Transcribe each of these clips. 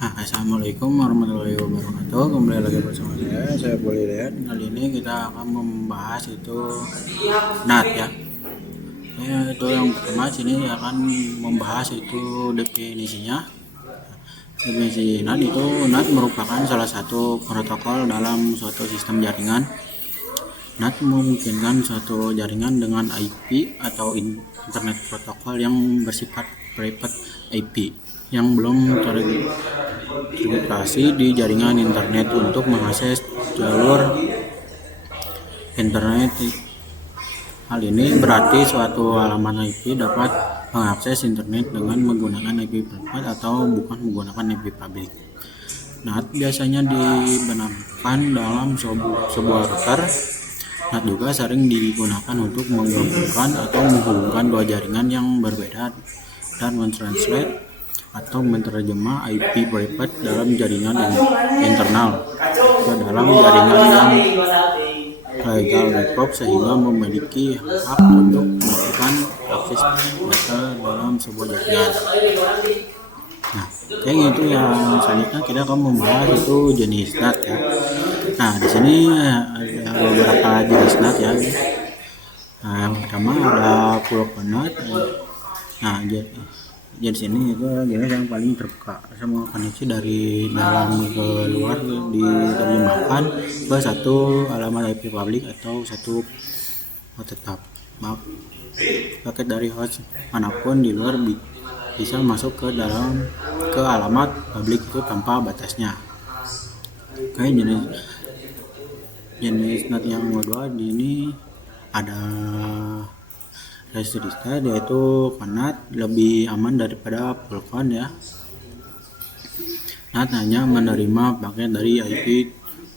Assalamualaikum warahmatullahi wabarakatuh. Kembali lagi bersama saya boleh lihat. Kali ini kita akan membahas itu NAT ya. Itu yang pertama sini akan membahas itu definisinya. Definisi NAT itu NAT merupakan salah satu protokol dalam suatu sistem jaringan. NAT memungkinkan suatu jaringan dengan IP atau Internet Protocol yang bersifat private IP yang belum terintegrasi di jaringan internet untuk mengakses jalur internet. Hal ini berarti suatu alamat IP dapat mengakses internet dengan menggunakan IP private atau bukan menggunakan IP public. NAT biasanya dibenamkan dalam sebuah router. NAT juga sering digunakan untuk menggabungkan atau menghubungkan dua jaringan yang berbeda dan mentranslate atau menerjemah IP private dalam jaringan internal ke dalam jaringan yang legal network sehingga memiliki hak untuk melakukan akses data dalam sebuah jaringan. Nah, kayak gitu yang selanjutnya kita akan membahas itu jenis NAT ya. Nah, di sini ada beberapa jenis NAT ya. Nah, yang pertama ada pull NAT. Nah, jenis ini itu jenis yang paling terbuka, semua koneksi dari dalam ke luar diterjemahkan ke satu alamat IP public atau satu tetap. Paket dari host manapun di luar bisa masuk ke alamat publik itu tanpa batasnya. Oke, jenis NAT yang kedua di ini ada restricted, yaitu NAT lebih aman daripada full ya. NAT hanya menerima paket dari IP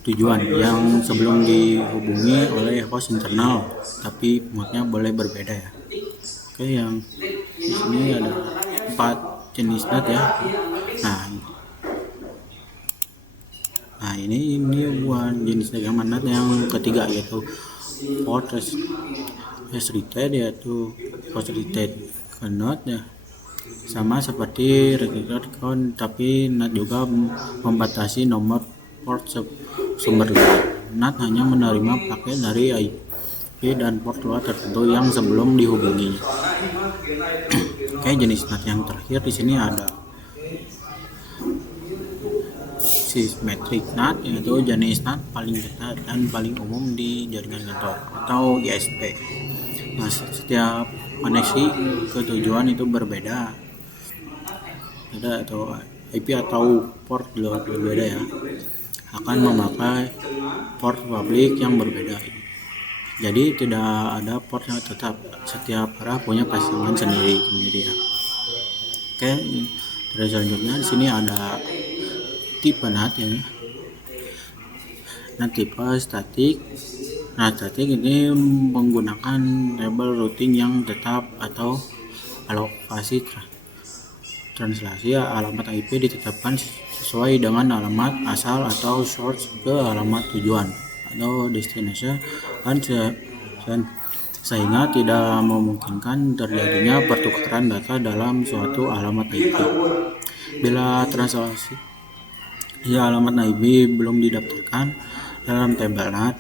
tujuan yang sebelum dihubungi oleh host internal, tapi muatnya boleh berbeda ya. Oke, yang di sini ada 4 jenis NAT ya. Nah, ini buat jenis NAT yang ketiga, yaitu port restricted, yaitu port restricted NAT ya. Sama seperti restricted count, tapi NAT juga membatasi nomor port sumber luar. NAT hanya menerima paket dari IP dan port luar tertentu yang sebelum dihubungi. Oke, jenis NAT yang terakhir di sini ada symmetric NAT, yaitu jenis NAT paling ketat dan paling umum di jaringan kantor atau ISP. Nah, setiap koneksi ke tujuan itu berbeda atau IP atau port berbeda ya, akan memakai port public yang berbeda. Jadi tidak ada port yang tetap, setiap arah punya pasangan sendiri ya. Oke, terus selanjutnya di sini ada tipe NAT ya. Nah, tipe statik. Nah, statik ini menggunakan label routing yang tetap atau alokasi translasi alamat IP ditetapkan sesuai dengan alamat asal atau source ke alamat tujuan atau destination, sehingga tidak memungkinkan terjadinya pertukaran data dalam suatu alamat IP. Bila translasi alamat IP belum didaftarkan dalam tabel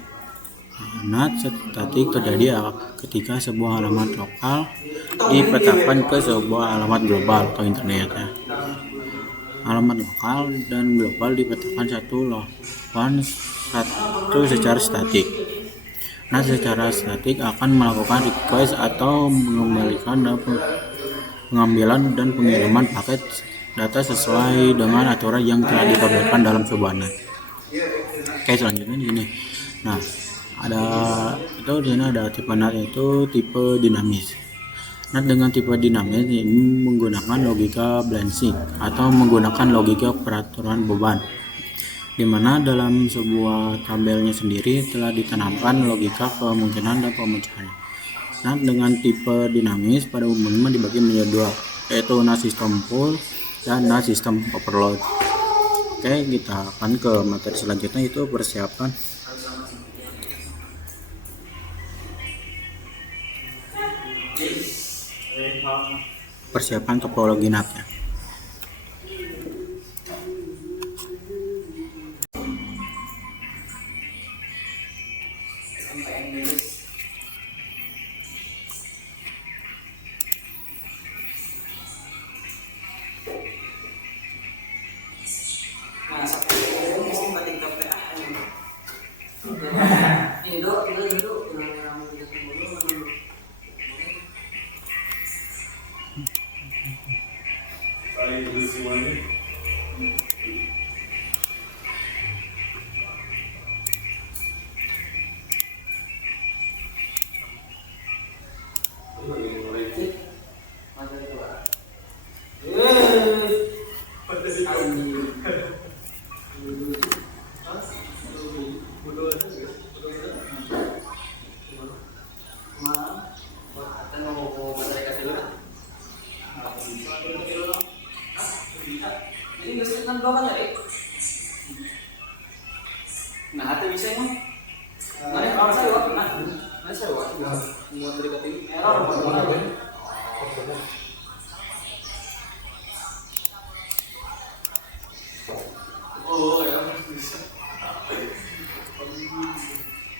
NAT, statik terjadi ketika sebuah alamat lokal dipetakan ke sebuah alamat global atau internet ya. Alamat lokal dan global dipetakan satu secara statik. NAT secara statik akan melakukan request atau pengambilan dan pengiriman paket data sesuai dengan aturan yang telah ditabelkan dalam sebuah NAT. Oke, selanjutnya di sini. Nah, di sini ada tipe NAT, yaitu tipe dinamis. NAT dengan tipe dinamis ini menggunakan logika balancing atau menggunakan logika peraturan beban, di mana dalam sebuah tabelnya sendiri telah ditanamkan logika kemungkinan dan pemecahan. NAT dengan tipe dinamis pada umumnya dibagi menjadi dua, yaitu NAT sistem full dan NAT sistem overload. Oke, kita akan ke materi selanjutnya, itu persiapan topologi NAT ya.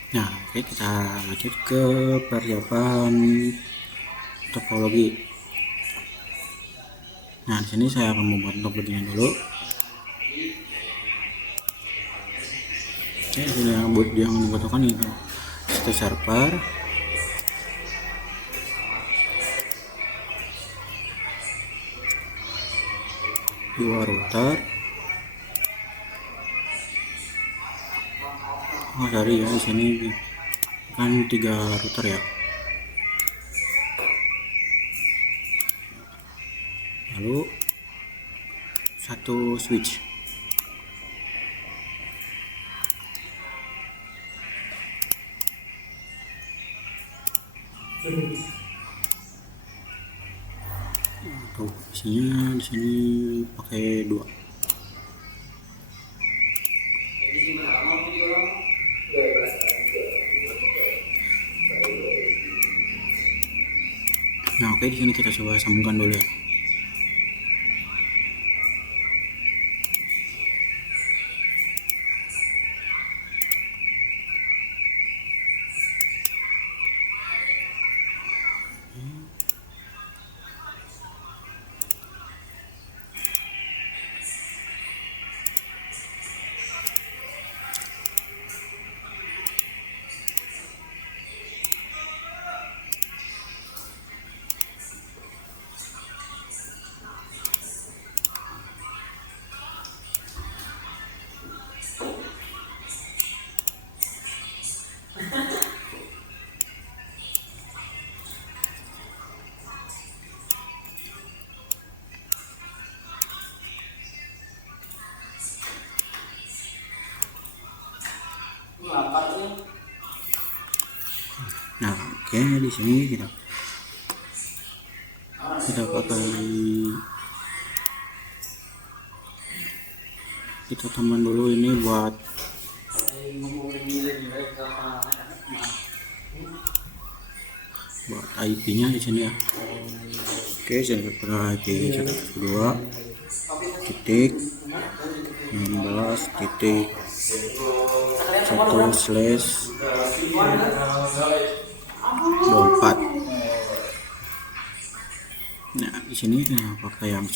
Nah, oke, kita lanjut ke persiapan topologi. Nah, di sini saya akan membuat topologinya dulu. Oke, ini yang dibutuhkan itu satu server, dua router. Oh, sorry ya, di sini kan 3 router ya. Lalu satu switch. Tuh, isinya di sini pakai 2. Nah, oke, di sini kita coba sambungkan dulu ya. Nah, oke, di sini kita tambah dulu ini buat IP-nya di sini ya. Oke, saya pakai IP 102 titik 16 titik 1/24. Nah, di sini pakai yang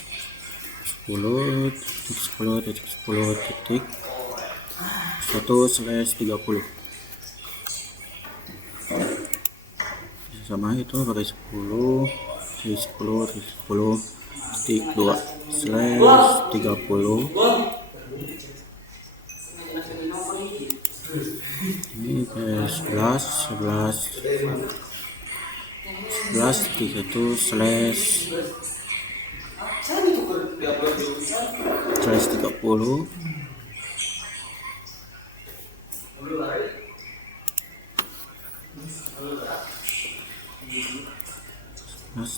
10.10.10.1/30. Sama itu pakai 10.10.10.2/30. Ini kayak 11.31/30.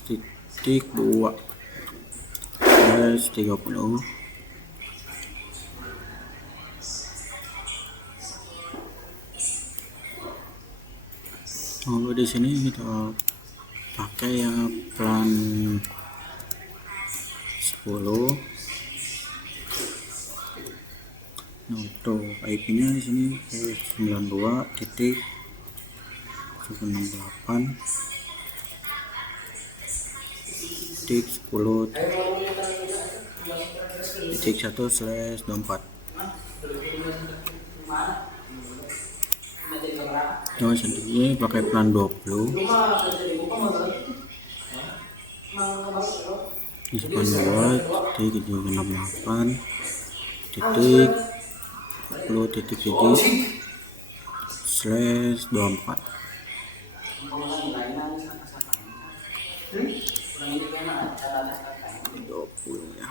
Titik 2/30. Oh, di sini kita pakai ya plan 10. Nah, untuk IP-nya di sini 92.10.1/24. Nah, ini pakai plan 20. Ini 92.768 titik 10.7/24. 20 ya.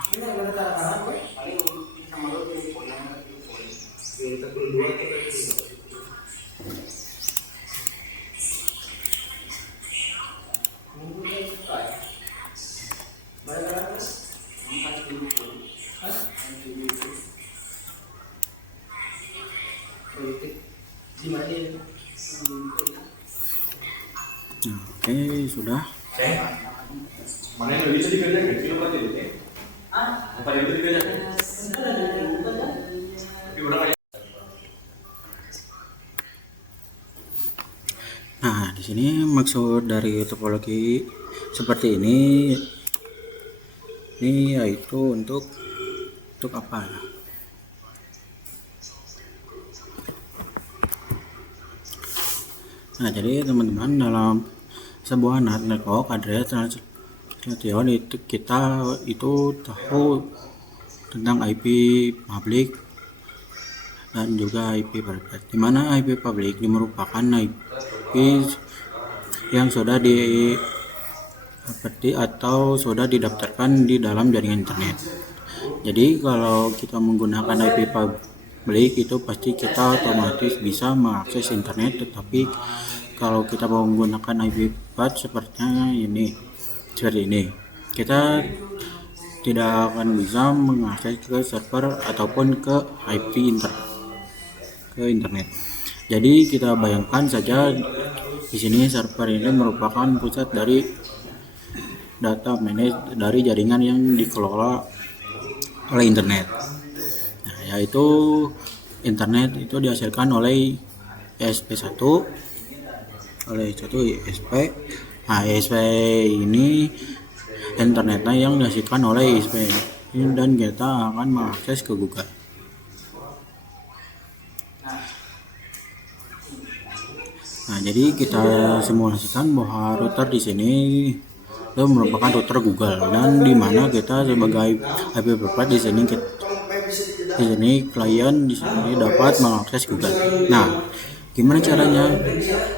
Nah, oke, sudah. Nah, di sini maksud dari topologi seperti ini yaitu untuk apa ya? Nah, jadi teman-teman, dalam sebuah network address transmission itu kita tahu tentang IP public dan juga IP private. Di mana IP public merupakan IP yang sudah atau sudah didaftarkan di dalam jaringan internet. Jadi kalau kita menggunakan IP public itu pasti kita otomatis bisa mengakses internet, tetapi kalau kita mau menggunakan IP private seperti ini, kita tidak akan bisa mengakses ke server ataupun ke IP internet. Jadi kita bayangkan saja di sini server ini merupakan pusat dari data manage dari jaringan yang dikelola oleh internet. Nah, yaitu internet itu dihasilkan oleh ESP1 ISP. Nah, ESP ini internetnya yang dihasilkan oleh ISP dan kita akan mengakses ke Google. Nah, jadi kita simulasikan bahwa router di sini itu merupakan router Google, dan di mana kita sebagai IP private di sini klien di sini dapat mengakses Google. Nah, gimana caranya?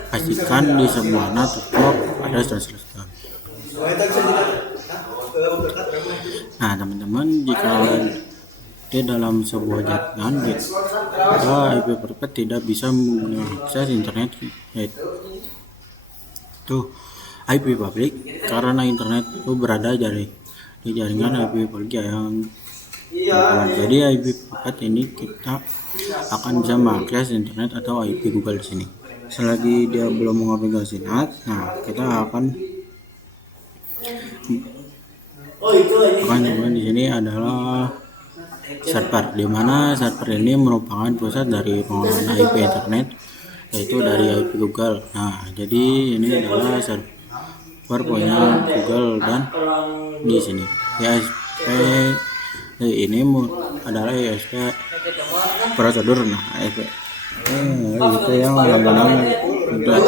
Pastikan di sebuah network ada translator. Nah, teman-teman, jika di dalam sebuah jaringan kita IP private tidak bisa mengakses internet, yaitu IP public, karena internet itu berada di jaringan IP public yang jadi IP private ini kita akan bisa mengakses internet atau IP Google di sini. Selagi dia belum mengaplikasi NAT, nah kita akan di sini adalah server, di mana server ini merupakan pusat dari pengelolaan IP internet, yaitu dari IP Google. Nah, jadi ini adalah server punya Google, dan di sini ISP ini adalah ISP prosedur. Nah, ISP itu yang langganan untuk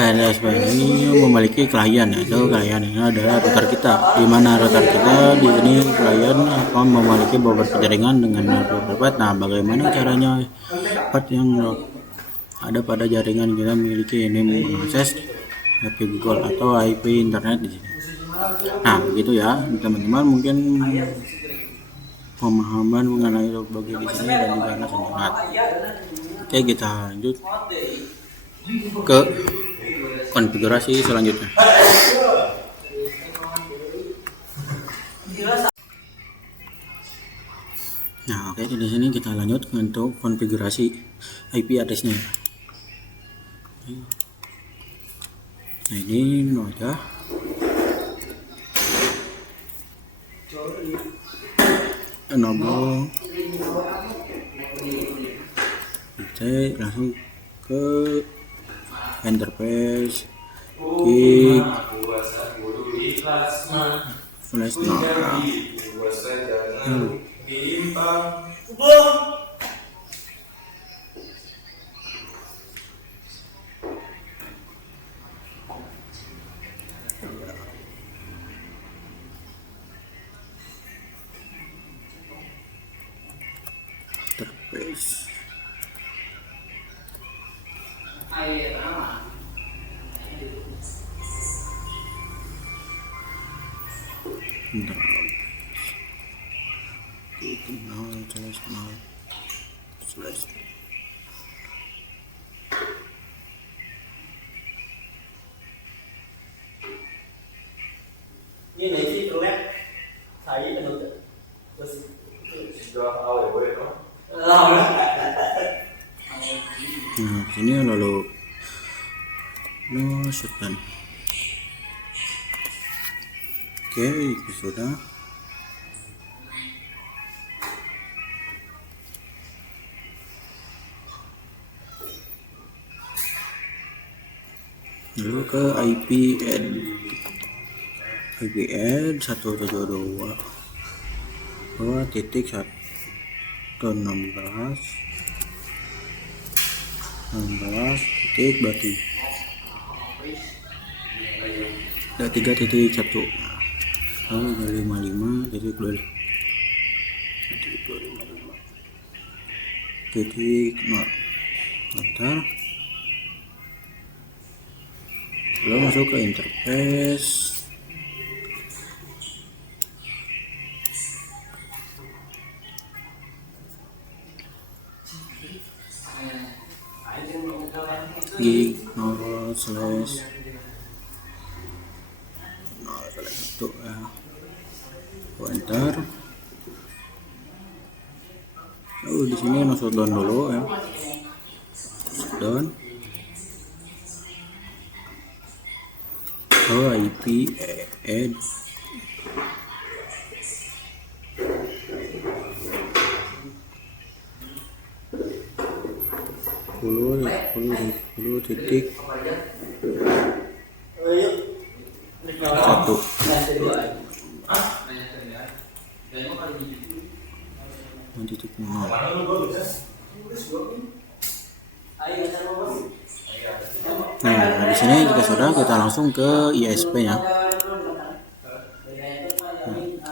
ISP ini memiliki klien, yaitu klien ini adalah router kita, di mana router kita di sini klien akan memiliki beberapa jaringan dengan private. Nah, bagaimana caranya yang ada pada jaringan kita miliki ini mengakses IP Google atau IP internet di sini. Nah, begitu ya teman-teman, mungkin pemahaman mengenai topologi di sini dan juga NAT. Oke, kita lanjut ke konfigurasi selanjutnya. Nah, oke, di sini kita lanjut untuk konfigurasi IP address-nya. Nah, ini aja enable, kita langsung ke interface klik flash interface. Bentar. Itu slash. Như này khi tôi thấy cái nó Nah, sini lalu no shutdown. Oke, itu sudah. Lalu ke IP add 172.1.16 titik berarti ada 3.1 55 titik 0 bentar, lalu masuk ke interface. Gig 0/1 ya, enter. Lalu di sini masuk down dulu ya, down IP add puluh titik 1 titik 0. Nah, di sini kita langsung ke ISP nya.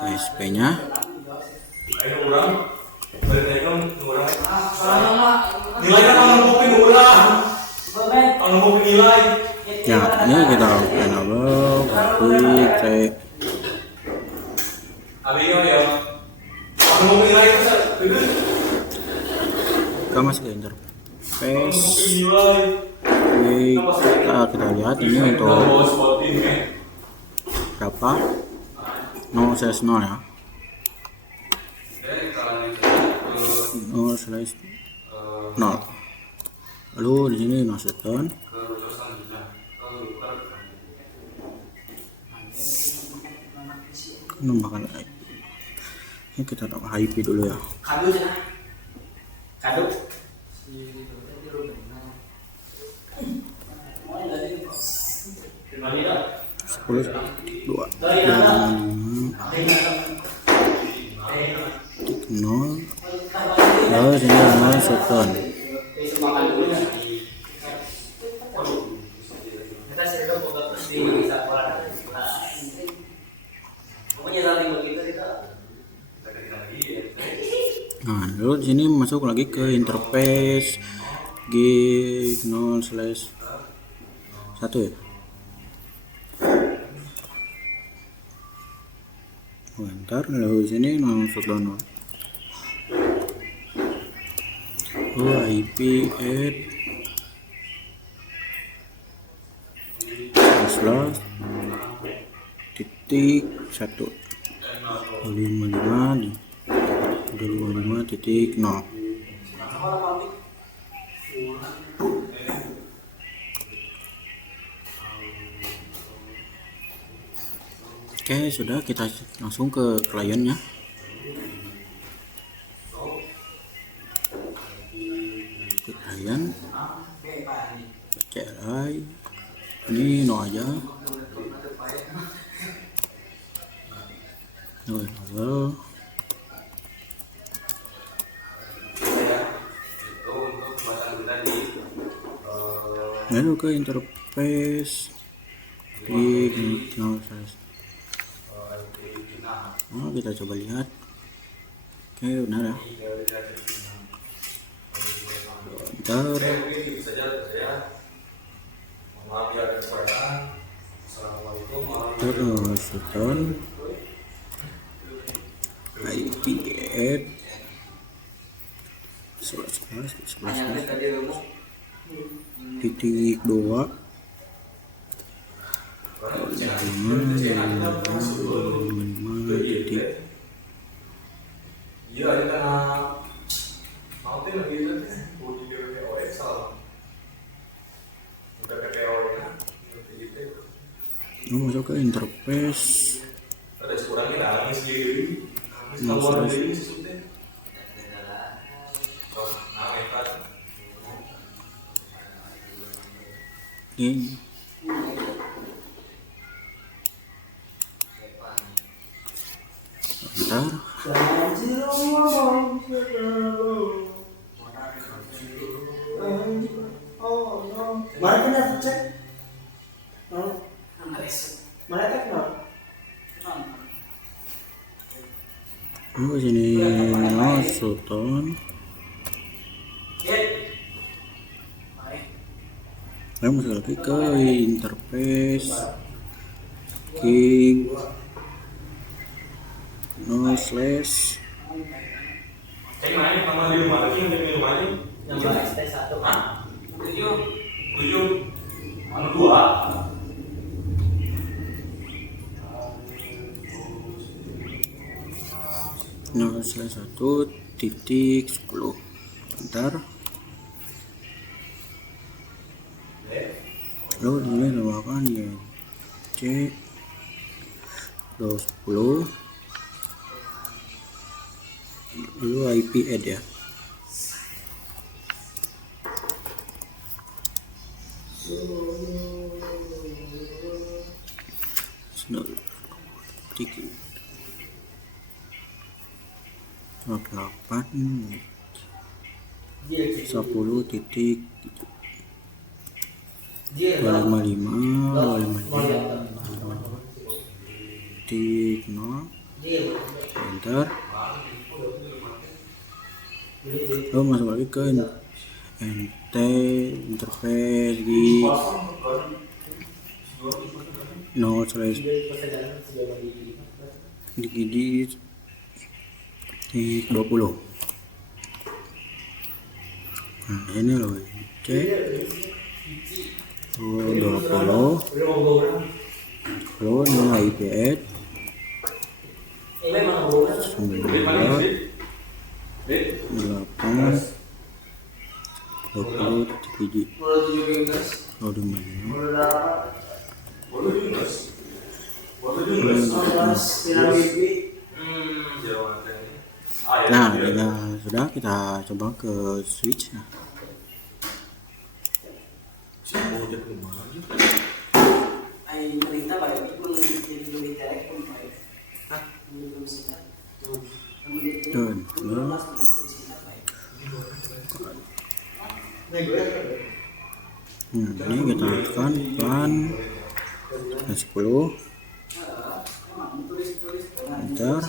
ISP nya. Ya, ini kita enable, klik kita masuk ke interface. Kita lihat ini untuk berapa 0/0 ya, 0/0. Lalu di sini no shutdown. Nambahkan IP. Ini kita tambah IP dulu ya. Kado. 10.2.0. Lalu sini no shutdown. Nah, lalu di sini masuk lagi ke interface gig 0/1 ya. Bentar, lalu di sini langsung download. IP add titik 1 255 titik 0. Oke, sudah, kita langsung ke kliennya. Ke klien, CLI, ini no aja. Halo. Lalu ke interface, klik nah, kita coba lihat. Oke, benar ya. Bentar. Terus return IP add 11 titik 2 titik. Iya, ada karena mau tuh lagi itu body DPOX salah. Udah DPOX-nya gitu. Masuk ke interface. Ada kurangnya dalam sendiri. Kalau ada ini sesuatu. Ini. Bentar. Mana kena cek? Mana cek no? Sini Sultan. Saya masuk lagi ke interface, king, no slash. Cek main sama di rumah lagi yang di rumahnya. Yang ST1. Hah? 7. Anu 2. No slash 1 titik 10. Bentar. Lalu ini tambahkan ya C 210 lalu IP add ya. Titik 8 10 titik 255 titik 0 enter. Lalu masuk lagi ke NT interface di no slash di 20. Nah ini loh C 20 lalu nilai IP add 9 8 20 titik lalu nah ya sudah, kita coba ke switch ya. Dan ini kita lakukan plan 10 enter.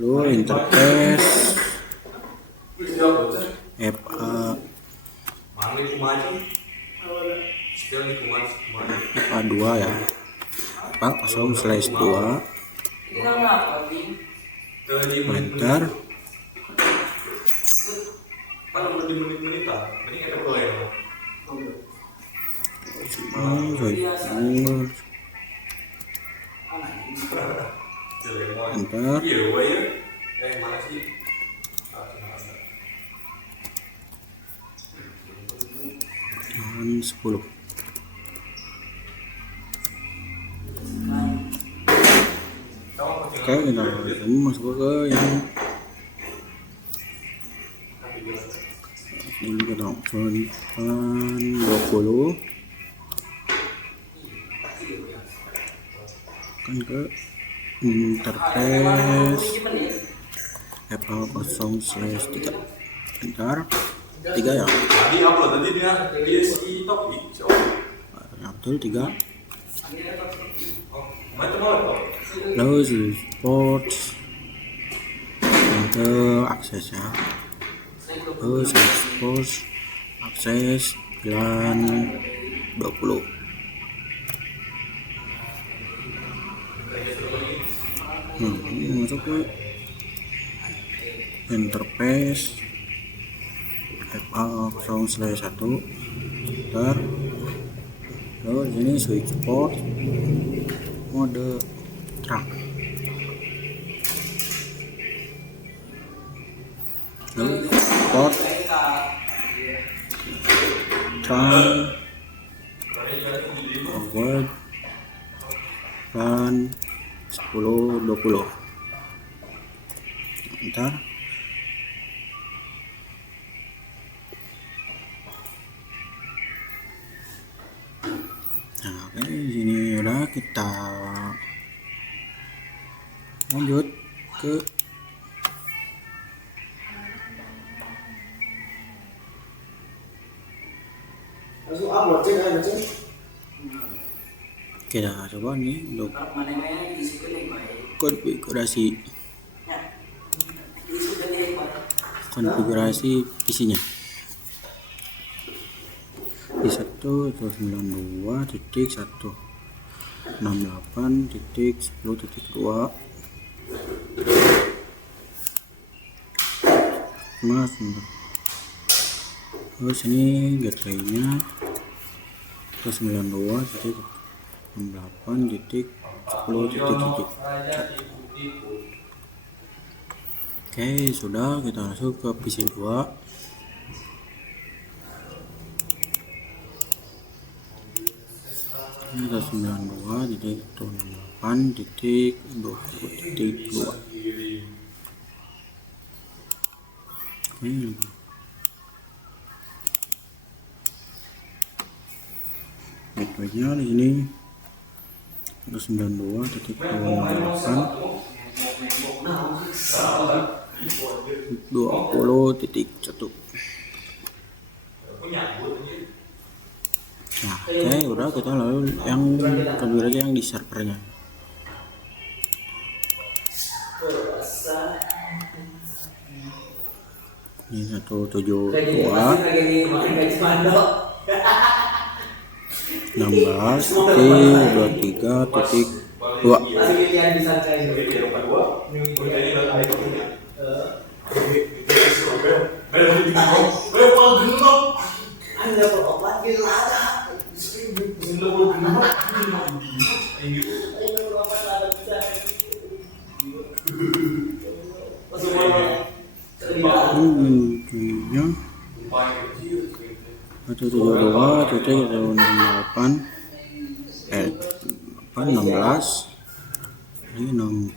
Lalu interface FA FA2 ya, FA 0/2 enter. Enter. Dan 10. Oke, kita langsung masuk ke yang ini, kita option 20 kan ke interface Apple 0/3 enter 3 ya. Tadi upload tadi dia si topik. Ya, betul 3. Lalu Lalu sports untuk akses ya. Lalu sports akses 20. Ini masuk ke interface Apple 0/1 enter. Lalu di sini switch port mode terang. Lalu port terang forward dan 10-20 ntar. Nah, oke, di sini udah, kita lanjut ke Langsung upload cek aja cek. kita coba nih untuk konfigurasi PC-nya. P1 192.168.10.2 Mas, terus ini gateway-nya 192.168.10.7. Oke, sudah, kita masuk ke PC 2. Ini 192.168.20.2. Gateway-nya di sini 192.20.1. Nah, oke, udah, kita lalu yang kedua aja yang di servernya. Ini 172 16.23.2. Anda berobat gila. Intinya 172.168 16 ini 16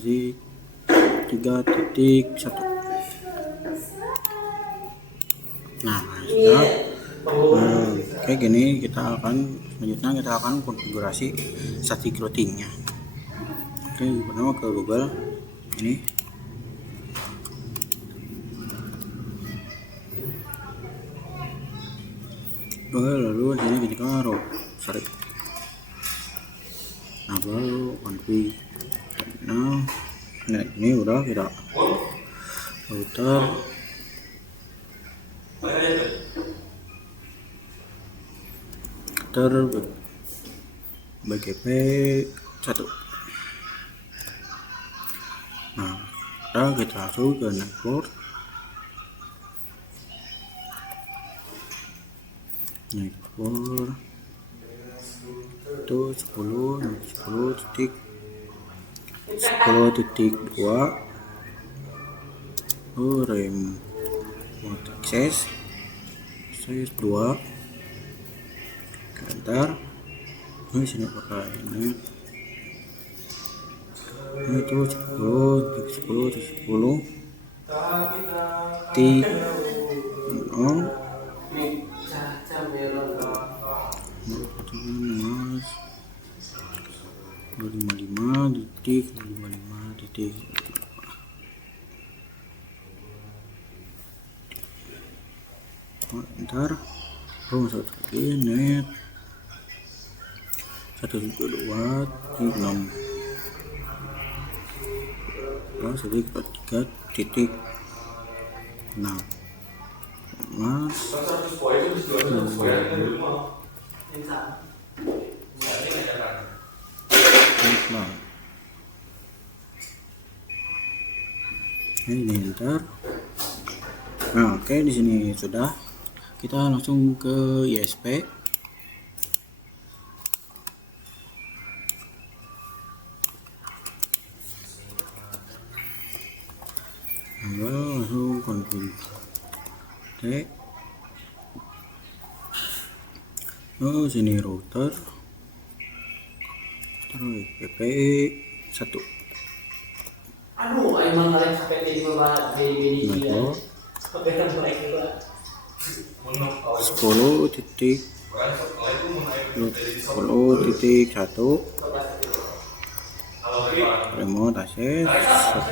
di 3.1. Nah, sudah. Kayak gini, selanjutnya kita akan konfigurasi static routingnya. Oke, pertama ke Google ini. Lalu di sini kita taruh nah, baru config. Nah, ini udah kita router BGP 1. Nah, kita masuk ke network. Network itu 10.10.2 remote access 2 enter. Ini sini pakai ini itu 10 titik 0 255 titik ntar masuk lagi net 1.2 titik 6 mas ini ntar. Nah, oke, di sini sudah. Kita langsung ke ISP. Langsung konfig T. Oh, sini router. Terus PPI 1. Aduh, emang kalian sampai di bawah di Nah, sampai kan mulai juga. 10 titik 10.1 remote access 1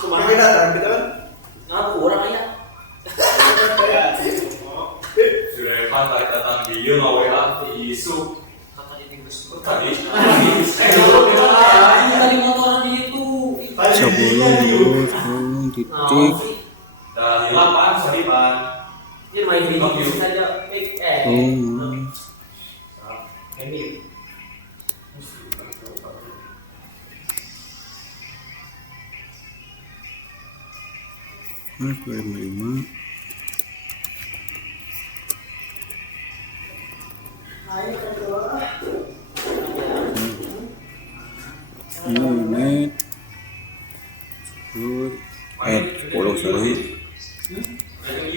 Kemana kita datang kita kan? Ngaku orang aja. Sudah tadi datang dia nggak WA di isu tadi Tadi motor di itu. 10 titik dah hilang pan sorry pan Dia main video saja. Ini. Mas 25 ini net 10 sorry yang 5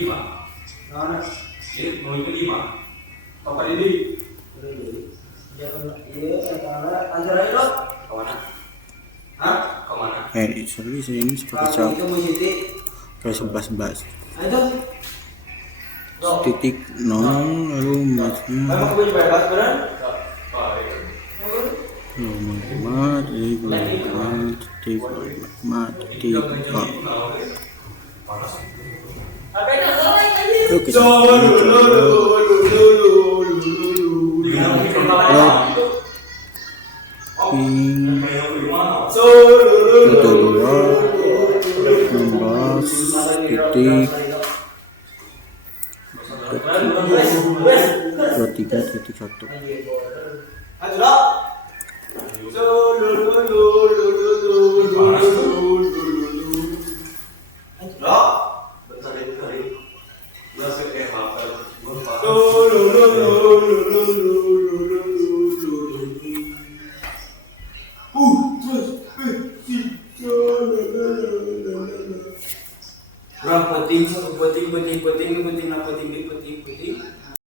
ini mau itu 5 apa ini Jangan iya karena anjir aja kemana hah? kemana sorry ini seperti cap Itu musiti. ke 11 Ayo. titik 0 lalu masnya Kamu coba bebas beneran? titik 0 Apa itu orang ini? oke ping 16 titik 23.1 Ayo,